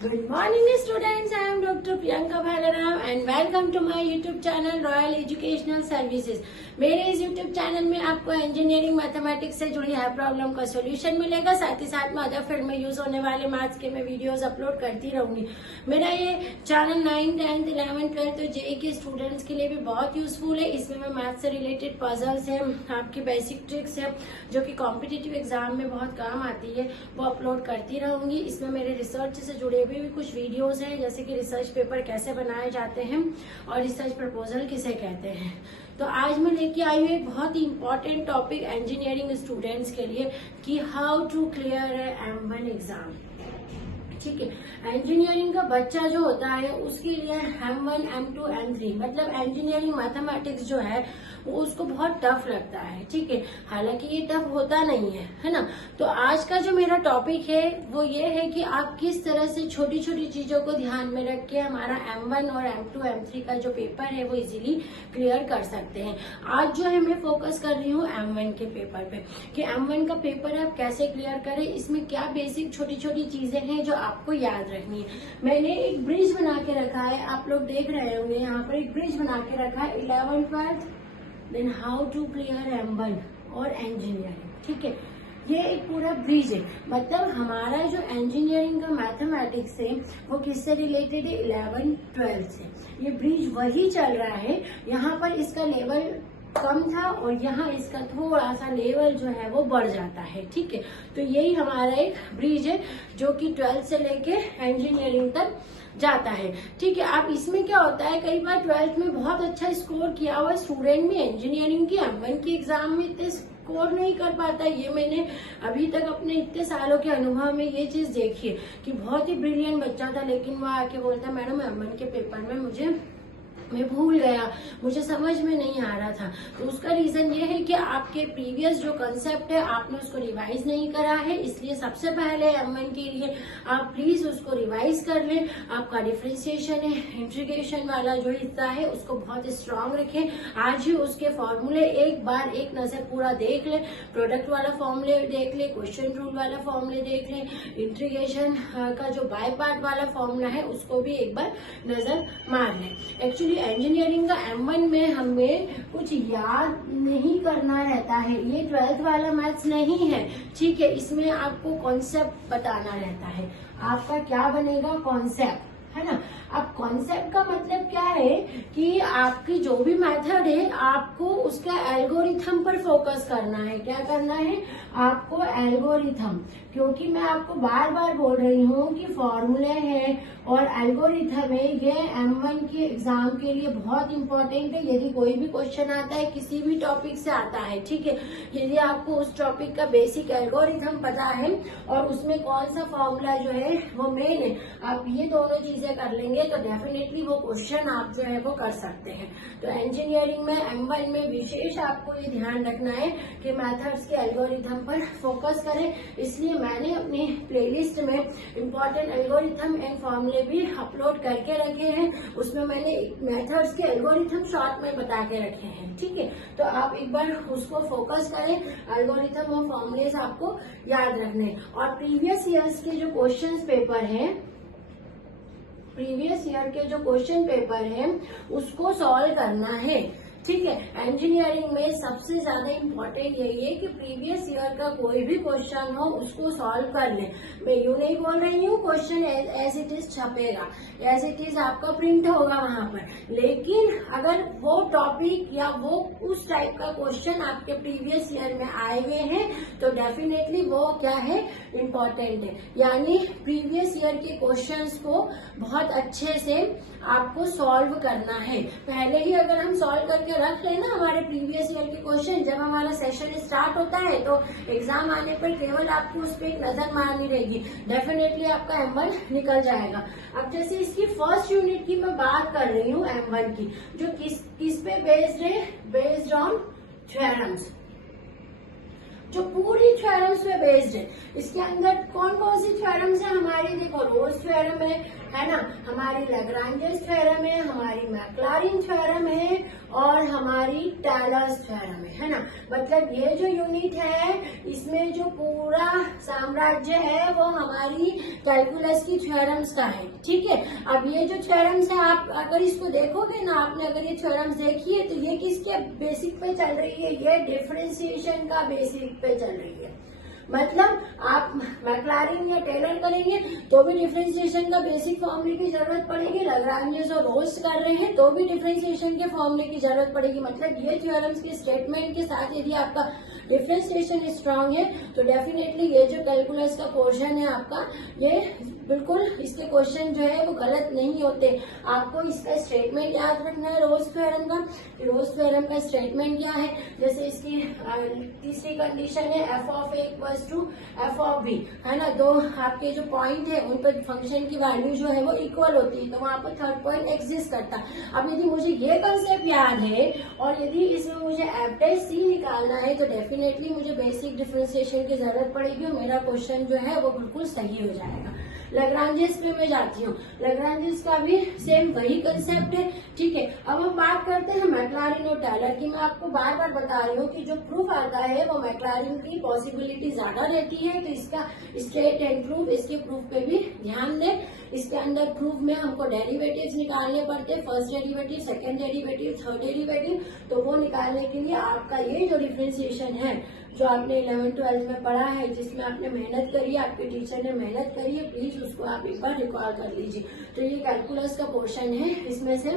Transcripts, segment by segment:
Good morning students, I am Dr. Priyanka Bhalaram and welcome to my YouTube channel Royal Educational Services। मेरे इस YouTube channel में आपको engineering mathematics से जुड़ी हर problem का solution मिलेगा। साथ ही साथ में अदर फील्ड में यूज होने वाले मैथ्स के मैं वीडियोस अपलोड करती रहूंगी। मेरा ये चैनल 9, 10, 11, 12 तो जेई के स्टूडेंट्स के लिए भी बहुत यूजफुल है। इसमें मैं मैथ्स से रिलेटेड पजल्स है, आपकी बेसिक ट्रिक्स है जो कि कॉम्पिटिटिव एग्जाम में बहुत काम आती है, वो अपलोड करती रहूंगी। इसमें मेरे रिसर्च से जुड़े भी कुछ वीडियोस हैं, जैसे कि रिसर्च पेपर कैसे बनाए जाते हैं और रिसर्च प्रपोजल किसे कहते हैं। तो आज मैं लेके आई हूँ एक बहुत ही इम्पोर्टेंट टॉपिक इंजीनियरिंग स्टूडेंट्स के लिए कि how to clear M1 exam. ठीक है, इंजीनियरिंग का बच्चा जो होता है उसके लिए M1, M2, M3 मतलब इंजीनियरिंग मैथमेटिक्स जो है वो उसको बहुत टफ लगता है। ठीक है, हालांकि ये टफ होता नहीं है ना। तो आज का जो मेरा टॉपिक है वो ये है कि आप किस तरह से छोटी छोटी चीजों को ध्यान में रख के हमारा M1 और M2, M3 का जो पेपर है वो इजीली क्लियर कर सकते हैं। आज जो है मैं फोकस कर रही हूँ M1 के पेपर पे कि M1 का पेपर आप कैसे क्लियर करें, इसमें क्या बेसिक छोटी छोटी चीजें हैं जो आपको याद रखनी है। मैंने एक ब्रिज बना के रखा है, आप लोग देख रहे होंगे यहाँ पर एक ब्रिज बना के रखा है 11, 12 then how to clear M1 और इंजीनियरिंग। ठीक है, ये एक पूरा ब्रिज है, मतलब हमारा जो इंजीनियरिंग का मैथमेटिक्स है वो किससे रिलेटेड है, 11, 12 से। ये ब्रिज वही चल रहा है। यहाँ पर इसका लेवल कम था और यहाँ इसका थोड़ा सा लेवल जो है वो बढ़ जाता है। ठीक है, तो यही हमारा एक ब्रिज है जो कि 12 से लेके इंजीनियरिंग तक जाता है। ठीक है, अब इसमें क्या होता है, कई बार 12th में बहुत अच्छा स्कोर किया हुआ स्टूडेंट भी इंजीनियरिंग की M1 की एग्जाम में इतने स्कोर नहीं कर पाता। ये मैंने अभी तक अपने इतने सालों के अनुभव में ये चीज देखी है कि बहुत ही ब्रिलियंट बच्चा था लेकिन वो आके बोलता मैडम M1 के पेपर में मैं भूल गया, मुझे समझ में नहीं आ रहा था। तो उसका रीजन ये है कि आपके प्रीवियस जो कंसेप्ट है आपने उसको रिवाइज नहीं करा है। इसलिए सबसे पहले M1 के लिए आप प्लीज उसको रिवाइज कर लें। आपका डिफरेंशिएशन है, इंटीग्रेशन वाला जो हिस्सा है उसको बहुत स्ट्रांग रखें। आज ही उसके फॉर्मूले एक बार एक नजर पूरा देख लें, प्रोडक्ट वाला फॉर्मूले देख लें, क्वेश्चन रूल वाला फॉर्मूले देख लें, इंटीग्रेशन का जो बाय पार्ट वाला फॉर्मूला है उसको भी एक बार नजर मार लें। एक्चुअली इंजीनियरिंग का M1 में हमें कुछ याद नहीं करना रहता है, ये 12th वाला मैथ्स नहीं है। ठीक है, इसमें आपको कॉन्सेप्ट बताना रहता है। आपका क्या बनेगा, कॉन्सेप्ट, है ना। अब कॉन्सेप्ट का मतलब क्या है कि आपकी जो भी मेथड है आपको उसका एल्गोरिथम पर फोकस करना है। क्या करना है, आपको एल्गोरिथम, क्योंकि मैं आपको बार बार बोल रही हूँ कि फॉर्मूले हैं और एल्गोरिथम है, ये M1 के एग्जाम के लिए बहुत इंपॉर्टेंट है। यदि कोई भी क्वेश्चन आता है किसी भी टॉपिक से आता है, ठीक है, यदि आपको उस टॉपिक का बेसिक एल्गोरिथम पता है और उसमें कौन सा फॉर्मूला जो है वो मेन है, आप ये दोनों चीजें कर लेंगे तो डेफिनेटली वो क्वेश्चन आप जो है वो कर सकते हैं। तो इंजीनियरिंग में M1 में विशेष आपको ये ध्यान रखना है कि मेथड्स के एल्गोरिथम पर फोकस करें। इसलिए मैंने अपनी प्लेलिस्ट में इम्पोर्टेंट एल्गोरिथम एंड फॉर्मूले भी अपलोड करके रखे हैं। उसमें मैंने मेथड्स के एल्गोरिथम शॉर्ट में बता के रखे हैं। ठीक है, तो आप एक बार उसको फोकस करें, एल्गोरिथम और फॉर्मूलेस आपको याद रखने। और प्रीवियस ईयर्स के जो क्वेश्चन पेपर हैं, प्रीवियस ईयर के जो क्वेश्चन पेपर है उसको सॉल्व करना है। ठीक है, इंजीनियरिंग में सबसे ज्यादा इम्पोर्टेंट यही है कि प्रीवियस ईयर का कोई भी क्वेश्चन हो उसको सॉल्व कर लें। मैं यूं नहीं बोल रही हूँ क्वेश्चन एज इट इज छपेगा, एज इट इज आपका प्रिंट होगा वहां पर, लेकिन अगर वो टॉपिक या वो उस टाइप का क्वेश्चन आपके प्रीवियस ईयर में आए हुए हैं तो डेफिनेटली वो क्या है, इम्पोर्टेंट है। यानी प्रीवियस ईयर के क्वेश्चंस को बहुत अच्छे से आपको सॉल्व करना है। पहले ही अगर हम सॉल्व करके रख लेना हमारे प्रीवियस ईयर के क्वेश्चन, जब हमारा सेशन स्टार्ट होता है तो एग्जाम आने पर केवल आपको उस पर एक नजर मारनी रहेगी, डेफिनेटली आपका M1 निकल जाएगा। अब जैसे इसकी फर्स्ट यूनिट की मैं बात कर रही हूँ M1 की, जो किस पे बेस्ड है, बेस्ड ऑन थ्योरम्स, जो पूरी थ्योरम्स पे बेस्ड है। इसके अंदर कौन कौन सी थ्योरम्स है हमारी, देखो रोल्स थ्योरम है ना, हमारी लैग्रांजेस थ्योरम है, हमारी मैक्लॉरिन थ्योरम है और हमारी टेलर्स थ्योरम है ना। मतलब ये जो यूनिट है इसमें जो पूरा साम्राज्य है वो हमारी कैलकुलस की थ्योरम्स का है, ठीक है। अब ये जो थ्योरम्स है, आप अगर इसको देखोगे ना, आपने अगर ये थ्योरम्स देखी है तो ये किसके बेसिक पे चल रही है, ये डिफरेंशिएशन का बेसिक पे चल रही है। मतलब आप मैक्लॉरिन या टेलर करेंगे तो भी डिफरेंशिएशन का बेसिक फॉर्मूले की जरूरत पड़ेगी, लैग्रांजेस और रोल्स कर रहे हैं तो भी डिफरेंशिएशन के फॉर्मूले की जरूरत पड़ेगी। मतलब ये थ्योरम्स के स्टेटमेंट के साथ यदि आपका डिफरेंशिएशन स्ट्रांग है तो डेफिनेटली ये जो कैलकुलस का पोर्शन है आपका, ये बिल्कुल इसके क्वेश्चन जो है वो गलत नहीं होते। आपको इसका स्टेटमेंट याद रखना है रोल्स थ्योरम का। रोल्स थ्योरम का स्टेटमेंट क्या है, जैसे इसकी तीसरी कंडीशन है F of A equals to F of B, है ना। दो आपके जो पॉइंट है उन पर फंक्शन की वैल्यू जो है वो इक्वल होती है, तो वहां पर थर्ड पॉइंट एग्जिस्ट करता है। अब यदि मुझे ये कंसेप्ट याद है और यदि इसमें मुझे एफ डैश सी निकालना है तो डेफिनेटली मुझे बेसिक डिफरेंशिएशन की जरूरत पड़ेगी और मेरा क्वेश्चन जो है वो बिल्कुल सही हो जाएगा। लैग्रांजेस पे मैं जाती हूँ, लैग्रांजेस का भी सेम वही कंसेप्ट है, ठीक है। अब हम बात करते हैं मैक्लॉरिन और टेलर की। मैं आपको बार बार बता रही हूँ कि जो प्रूफ आता है वो मैक्लॉरिन की पॉसिबिलिटी ज्यादा रहती है, तो इसका स्ट्रेट एंड प्रूफ, इसके प्रूफ पे भी ध्यान दें। इसके अंदर प्रूफ में हमको डेरिवेटिव्स निकालने पड़ते हैं, first derivative, second derivative, third derivative. तो वो निकालने के लिए आपका ये जो डिफरेंशिएशन है जो आपने 11th-12th में पढ़ा है, जिसमें आपने मेहनत करी है, आपके टीचर ने मेहनत करी है, प्लीज उसको आप एक बार रिकॉल कर लीजिए। तो ये कैलकुलस का पोर्शन है, इसमें से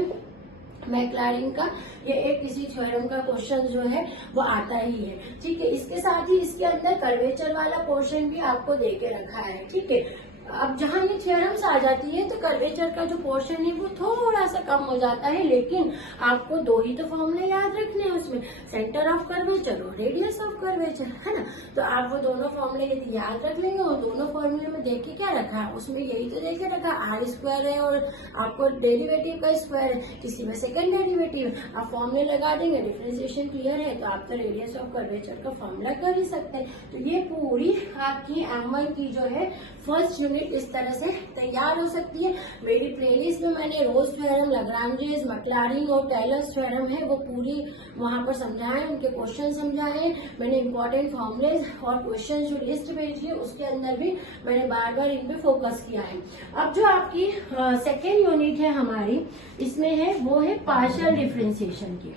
मैक्लॉरिन का ये एक किसी थ्योरम का क्वेश्चन जो है वो आता ही है, ठीक है। इसके साथ ही इसके अंदर कर्वेचर वाला पोर्शन भी आपको दे के रखा है, ठीक है। अब जहाँ ये थ्योरम्स आ जाती है तो कर्वेचर का जो पोर्शन है वो थोड़ा सा कम हो जाता है, लेकिन आपको दो ही तो फॉर्मूले याद रखने हैं उसमें, सेंटर ऑफ कर्वेचर और रेडियस ऑफ कर्वेचर, है ना। तो आप वो दोनों फॉर्मूले यदि याद रख लेंगे, और दोनों फॉर्मूले में देख के क्या रखा है, उसमें यही तो देख के रखा आर स्क्वायर है और आपको डेरिवेटिव का स्क्वायर है, किसी में सेकंड डेरिवेटिव, आप फॉर्मूले लगा देंगे, डिफरेंशिएशन क्लियर है तो आप तो रेडियस ऑफ कर्वेचर का फॉर्मूला कर ही सकते हैं। तो ये पूरी आपकी M1 की जो है फर्स्ट यूनिट इस तरह से तैयार हो सकती है। मेरी प्लेलिस्ट में मैंने रोल्स थ्योरम, लैग्रांजेस, मैक्लॉरिन और टेलर्स थ्योरम है वो पूरी वहां पर समझाए, उनके क्वेश्चन समझाए। मैंने इंपॉर्टेंट फॉर्मुलेज और क्वेश्चन जो लिस्ट भेजी है उसके अंदर भी मैंने बार बार इन पे फोकस किया है। अब जो आपकी सेकेंड यूनिट है हमारी, इसमें है वो है पार्शियल डिफरेंशिएशन की,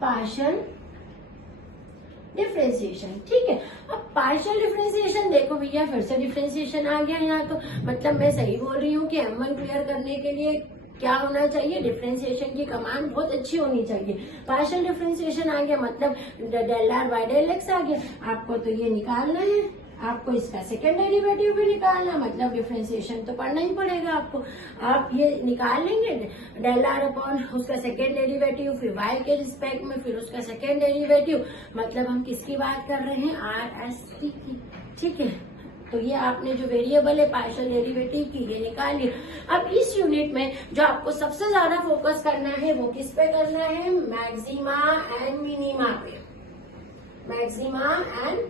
पार्शियल डिफरेंशिएशन, ठीक है। अब पार्शियल डिफरेंशिएशन देखो भैया, फिर से डिफरेंशिएशन आ गया यहाँ, तो मतलब मैं सही बोल रही हूँ कि M1 क्लियर करने के लिए क्या होना चाहिए, डिफरेंशिएशन की कमांड बहुत अच्छी होनी चाहिए। पार्शियल डिफरेंशिएशन आ गया मतलब del R by del x आ गया, आपको तो ये निकालना है, आपको इसका सेकेंड डेरिवेटिव भी निकालना, मतलब डिफरेंशिएशन तो पढ़ना ही पड़ेगा आपको। आप ये निकाल लेंगे डेल आर अपॉन उसका सेकेंड डेरिवेटिव, फिर वाई के रिस्पेक्ट में फिर उसका सेकेंड डेरिवेटिव, मतलब हम किसकी बात कर रहे हैं, आर एस टी की, ठीक है। तो ये आपने जो वेरिएबल है पार्शियल डेरिवेटिव की ये निकाली। अब इस यूनिट में जो आपको सबसे ज्यादा फोकस करना है वो किस पे करना है, मैक्सिमा एंड मिनिमा पे, मैक्सिमा एंड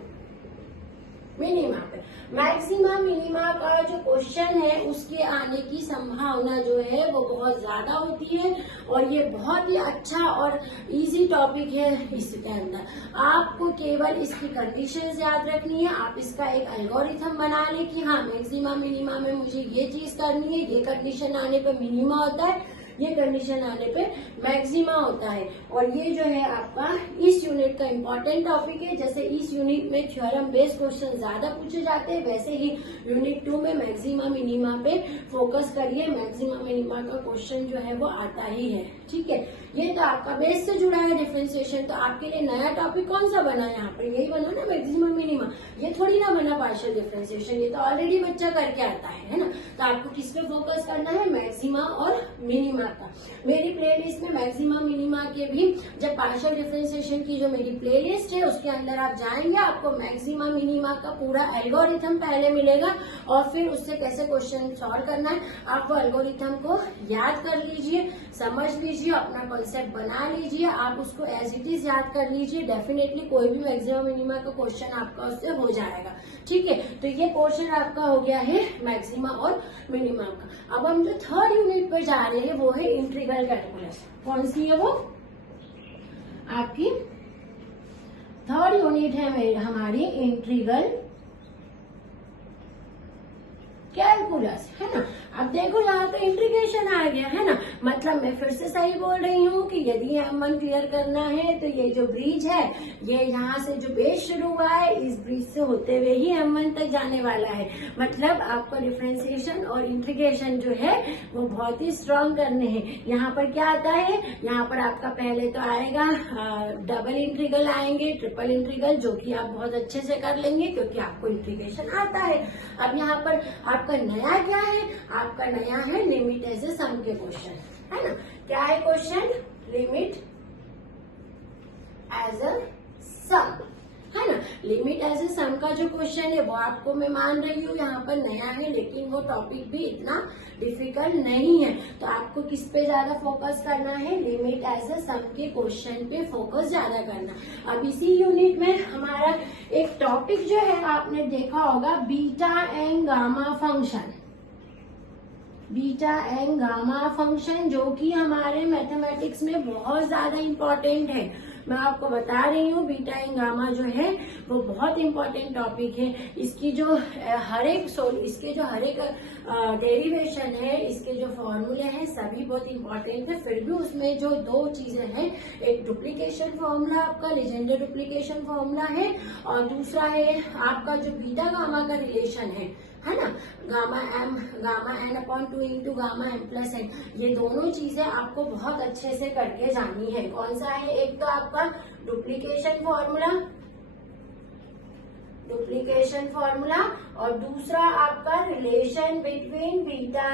मिनिमा पे। मैक्सिमा मिनिमा का जो क्वेश्चन है उसके आने की संभावना जो है वो बहुत ज्यादा होती है, और ये बहुत ही अच्छा और इजी टॉपिक है। इसके अंदर आपको केवल इसकी कंडीशंस याद रखनी है, आप इसका एक एल्गोरिथम बना ले कि हाँ मैक्सिमा मिनिमा में मुझे ये चीज करनी है, ये कंडीशन आने पे मिनिमा होता है, ये कंडीशन आने पे मैक्सिमा होता है। और ये जो है आपका इस यूनिट का इम्पोर्टेंट टॉपिक है। जैसे इस यूनिट में थ्योरम बेस्ड क्वेश्चन ज्यादा पूछे जाते हैं, वैसे ही यूनिट 2 में मैक्सिमा मिनिमा पे फोकस करिए। मैक्सिमा मिनिमा का क्वेश्चन जो है वो आता ही है, ठीक है। ये तो आपका बेस से जुड़ा है डिफरेंशिएशन, तो आपके लिए नया टॉपिक कौन सा बना है यहाँ पर, यही बना ना मैक्सिमा मिनिमा, ये थोड़ी ना बना पार्शियल डिफरेंशिएशन, ये तो ऑलरेडी बच्चा करके आता है ना। तो आपको किस पे फोकस करना है, मैक्सिमा और मिनिमा का। मेरी प्लेलिस्ट में मैक्सिमा मिनिमा के भी जब पार्शियल डिफरेंशिएशन की जो मेरी प्लेलिस्ट है उसके अंदर आप जाएंगे, आपको मैक्सिमा मिनिमा का पूरा एल्गोरिथम पहले मिलेगा, और फिर उससे कैसे क्वेश्चन सॉल्व करना है, आप वो एल्गोरिथम को याद कर लीजिए, समझ लीजिए, अपना कॉन्सेप्ट बना लीजिए, आप उसको एज इट इज याद कर लीजिए। डेफिनेटली कोई भी मैक्सिमम मिनिमा का क्वेश्चन आपका उससे हो जाएगा। ठीक है, तो ये पोर्शन आपका हो गया है मैक्सिमा और मिनिमा का। अब हम जो थर्ड यूनिट पर जा रहे हैं वो है इंटीग्रल कैलकुलस। कौन सी है वो? आपकी थर्ड यूनिट है हमारी इंटीग्रल कैलकुलस, है ना। अब देखो यहाँ तो इंटीग्रेशन आ गया, है ना। मतलब मैं फिर से सही बोल रही हूँ कि यदि M1 क्लियर करना है तो ये जो ब्रिज है, ये यहाँ से जो बेस शुरू हुआ है, इस ब्रिज से होते हुए ही M1 तक जाने वाला है। मतलब आपको डिफरेंशिएशन और इंटीग्रेशन जो है वो बहुत ही स्ट्रांग करने हैं। यहाँ पर क्या आता है, यहाँ पर आपका पहले तो आएगा डबल इंटीग्रल आएंगे, ट्रिपल इंटीग्रल, जो कि आप बहुत अच्छे से कर लेंगे क्योंकि आपको इंटीग्रेशन आता है। अब यहाँ पर आपका नया क्या है, आपका नया है लिमिट एज ए सम के क्वेश्चन, है ना। क्या है क्वेश्चन? लिमिट एज अ सम, है ना। लिमिट एज ए सम का जो क्वेश्चन है वो आपको मैं मान रही हूँ यहाँ पर नया है, लेकिन वो टॉपिक भी इतना डिफिकल्ट नहीं है। तो आपको किस पे ज्यादा फोकस करना है? लिमिट एज ए सम के क्वेश्चन पे फोकस ज्यादा करना। अब इसी यूनिट में हमारा एक टॉपिक जो है आपने देखा होगा, beta and gamma function. Beta and gamma function जो कि हमारे मैथमेटिक्स में बहुत ज्यादा इम्पोर्टेंट है। मैं आपको बता रही हूँ बीटा एंड गामा जो है वो बहुत इम्पोर्टेंट टॉपिक है। इसकी जो हर एक डेरिवेशन है, इसके जो फॉर्मूले हैं सभी बहुत इम्पोर्टेंट है। फिर भी उसमें जो दो चीजें हैं, एक डुप्लीकेशन फॉर्मूला आपका लीजेंडर डुप्लीकेशन फॉर्मूला है, और दूसरा है आपका जो बीटा गामा का रिलेशन है ना, gamma N upon 2 into gamma M plus N. ये दोनों चीजें आपको बहुत अच्छे से करके जानी है। कौन सा है? एक तो आपका डुप्लीकेशन फॉर्मूला और दूसरा आपका relation between beta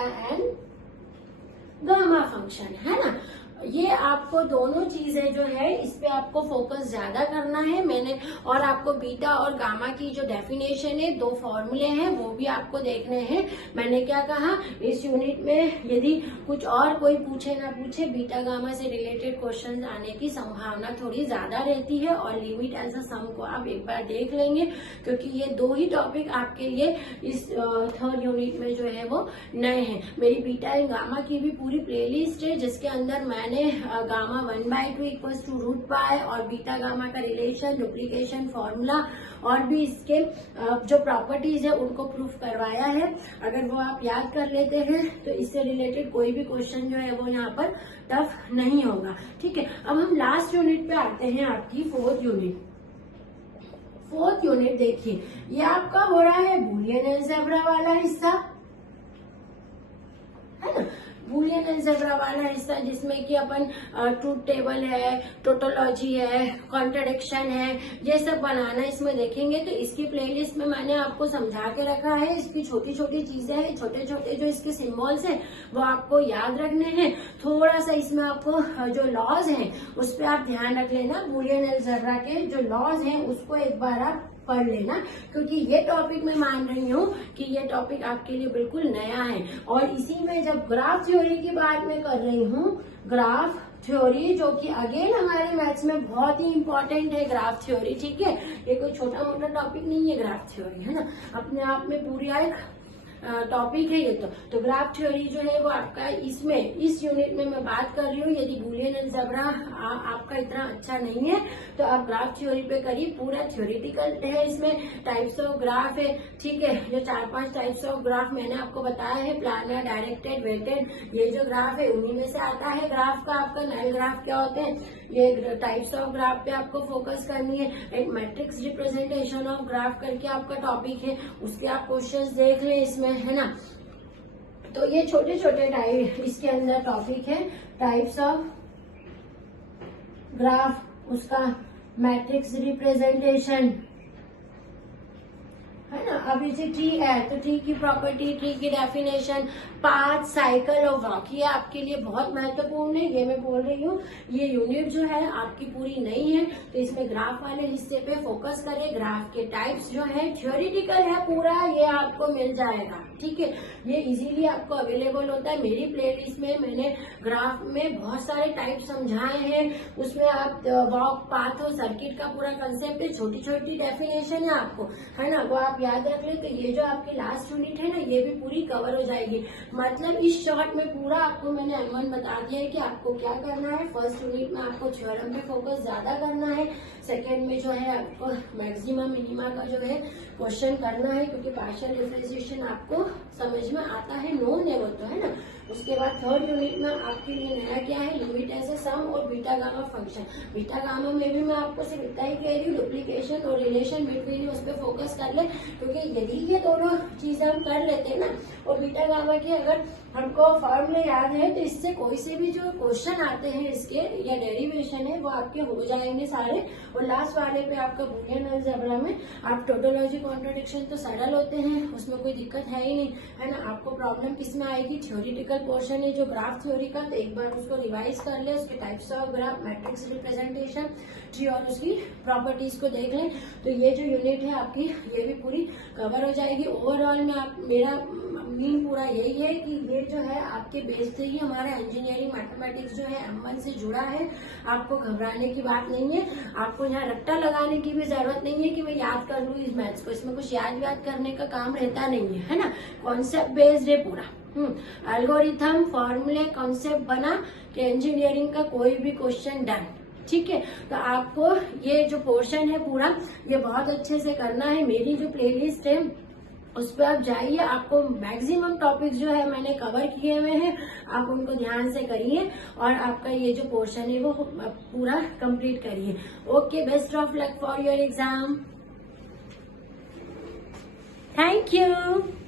and gamma function, है ना। ये आपको दोनों चीजें जो है इस पे आपको फोकस ज्यादा करना है। मैंने और आपको बीटा और गामा की जो डेफिनेशन है, दो फॉर्मूले हैं, वो भी आपको देखने हैं। मैंने क्या कहा, इस यूनिट में यदि कुछ और कोई पूछे ना पूछे, बीटा गामा से रिलेटेड क्वेश्चन आने की संभावना थोड़ी ज्यादा रहती है। और लिमिट एज अ सम को आप एक बार देख लेंगे, क्योंकि ये दो ही टॉपिक आपके लिए इस थर्ड यूनिट में जो है वो नए हैं। मेरी बीटा एंड गामा की भी पूरी प्लेलिस्ट है, जिसके अंदर मैंने gamma 1/2 equals to root pi और बीटा गामा का रिलेशन, डुप्लीकेशन फॉर्मूला और भी इसके जो प्रॉपर्टीज है उनको प्रूफ करवाया है। अगर वो आप याद कर लेते हैं तो इससे रिलेटेड कोई भी क्वेश्चन जो है वो यहाँ पर टफ नहीं होगा। ठीक है, अब हम लास्ट यूनिट पे आते हैं, आपकी फोर्थ यूनिट देखिए, ये आपका हो रहा है बूलियन अलजेब्रा वाला हिस्सा, है ना। बूलियन अलजेब्रा वाला हिस्सा जिसमें कि अपन ट्रूथ टेबल है, टोटोलॉजी है, कॉन्ट्रडिक्शन है, ये सब बनाना इसमें देखेंगे। तो इसकी प्लेलिस्ट में मैंने आपको समझा के रखा है। इसकी छोटी छोटी चीजें हैं, छोटे छोटे जो इसके सिंबल्स हैं वो आपको याद रखने हैं। थोड़ा सा इसमें आपको जो लॉज हैं उस पर आप ध्यान रख लेना। बूलियन अलजेब्रा के जो लॉज हैं उसको एक बार आप पढ़ लेना, क्योंकि ये टॉपिक मैं मान रही हूँ कि ये टॉपिक आपके लिए बिल्कुल नया है। और इसी में जब ग्राफ थ्योरी की बात मैं कर रही हूँ, ग्राफ थ्योरी जो कि अगेन हमारे मैथ्स में बहुत ही इंपॉर्टेंट है ग्राफ थ्योरी। ठीक है, ये कोई छोटा मोटा टॉपिक नहीं है ग्राफ थ्योरी, है ना, अपने आप में पूरी एक टॉपिक है ये। तो ग्राफ थ्योरी जो है वो आपका इसमें इस यूनिट में मैं बात कर रही हूँ। यदि बूलियन अलजेब्रा आपका इतना अच्छा नहीं है तो आप ग्राफ थ्योरी पे करिए। पूरा थ्योरेटिकल है, इसमें टाइप्स ऑफ ग्राफ है। ठीक है, जो 4-5 टाइप्स ऑफ ग्राफ मैंने आपको बताया है, प्लानर, डायरेक्टेड, वेटेड, ये जो ग्राफ है उन्हीं में से आता है ग्राफ का। आपका नए ग्राफ क्या होते हैं, ये टाइप्स ऑफ ग्राफ पे आपको फोकस करनी है। एक मैट्रिक्स रिप्रेजेंटेशन ऑफ ग्राफ करके आपका टॉपिक है, उसके आप क्वेश्चंस देख लें इसमें, है ना। तो ये छोटे छोटे टाइप इसके अंदर टॉपिक है, टाइप्स ऑफ ग्राफ, उसका मैट्रिक्स रिप्रेजेंटेशन, है ना। अब जैसे ट्री है तो ट्री की प्रॉपर्टी, ट्री की डेफिनेशन, पाथ, साइकिल और वॉक, ये आपके लिए बहुत महत्वपूर्ण है। ये मैं बोल रही हूँ, ये यूनिट जो है आपकी पूरी नहीं है, तो इसमें ग्राफ वाले हिस्से पे फोकस करें। ग्राफ के टाइप्स जो है थ्योरेटिकल है पूरा, ये आपको मिल जाएगा, ठीक है। ये इजीली आपको अवेलेबल होता है मेरी प्लेलिस्ट में। मैंने ग्राफ में बहुत सारे टाइप समझाए हैं, उसमें आप वॉक, पाथ और सर्किट का पूरा कंसेप्ट है, छोटी छोटी डेफिनेशन है आपको, है ना, वो आप याद रख ले। तो ये जो आपकी लास्ट यूनिट है ना, ये भी पूरी कवर हो जाएगी। मतलब इस शॉर्ट में पूरा आपको मैंने M1 बता दिया है कि आपको क्या करना है। फर्स्ट यूनिट में आपको थ्योरम पे फोकस ज्यादा करना है, सेकेंड में जो है आपको मैक्सिमम मिनिमा का जो है क्वेश्चन करना है, क्योंकि पार्शियल डिफरेंशिएशन आपको समझ में आता है, नोन है वो तो, है ना। उसके बाद थर्ड यूनिट में आपके लिए नया क्या है, लिमिट एज ए सम और beta gamma function. Beta gamma में भी मैं आपको सिर्फ इतना ही कह रही हूँ, डुप्लीकेशन और रिलेशन बिटवीन उस पर फोकस कर ले, क्योंकि यदि ये दोनों चीजें हम कर लेते हैं ना, और बीटा गामा की अगर हमको फॉर्मूले याद है, तो इससे कोई से भी जो क्वेश्चन आते हैं इसके या डेरिवेशन है वो आपके हो जाएंगे सारे। और लास्ट वाले पे आपका बूलियन अलजेब्रा में आप टोटोलॉजी कॉन्ट्रडिक्शन तो सरल होते हैं, उसमें कोई दिक्कत है ही नहीं, है ना। आपको प्रॉब्लम किसमें आएगी, थ्योरेटिकल पोर्शन है जो ग्राफ थ्योरी का, तो एक बार उसको रिवाइज कर ले, उसके types of graph, matrix representation, tree और उसकी प्रॉपर्टीज को देख लें, तो ये जो यूनिट है आपकी ये भी पूरी कवर हो जाएगी। ओवरऑल में आप मेरा मीन पूरा यही है कि ये जो है आपके बेस से ही हमारा इंजीनियरिंग मैथमेटिक्स जो है M1 से जुड़ा है। आपको घबराने की बात नहीं है, आपको यहाँ रट्टा लगाने की भी जरूरत नहीं है कि मैं याद कर लूँ इस मैथ्स को, इसमें कुछ याद करने का काम रहता नहीं है ना। कॉन्सेप्ट बेस्ड है पूरा, एल्गोरिथम, फॉर्मूले, कॉन्सेप्ट बना कि इंजीनियरिंग का कोई भी क्वेश्चन डन, ठीक है। तो आपको ये जो पोर्शन है पूरा ये बहुत अच्छे से करना है। मेरी जो प्लेलिस्ट है उस पर आप जाइए, आपको मैक्सिमम टॉपिक्स जो है मैंने कवर किए हुए हैं, आप उनको ध्यान से करिए और आपका ये जो पोर्शन है वो पूरा कंप्लीट करिए। Okay, best of luck for your exam. Thank you.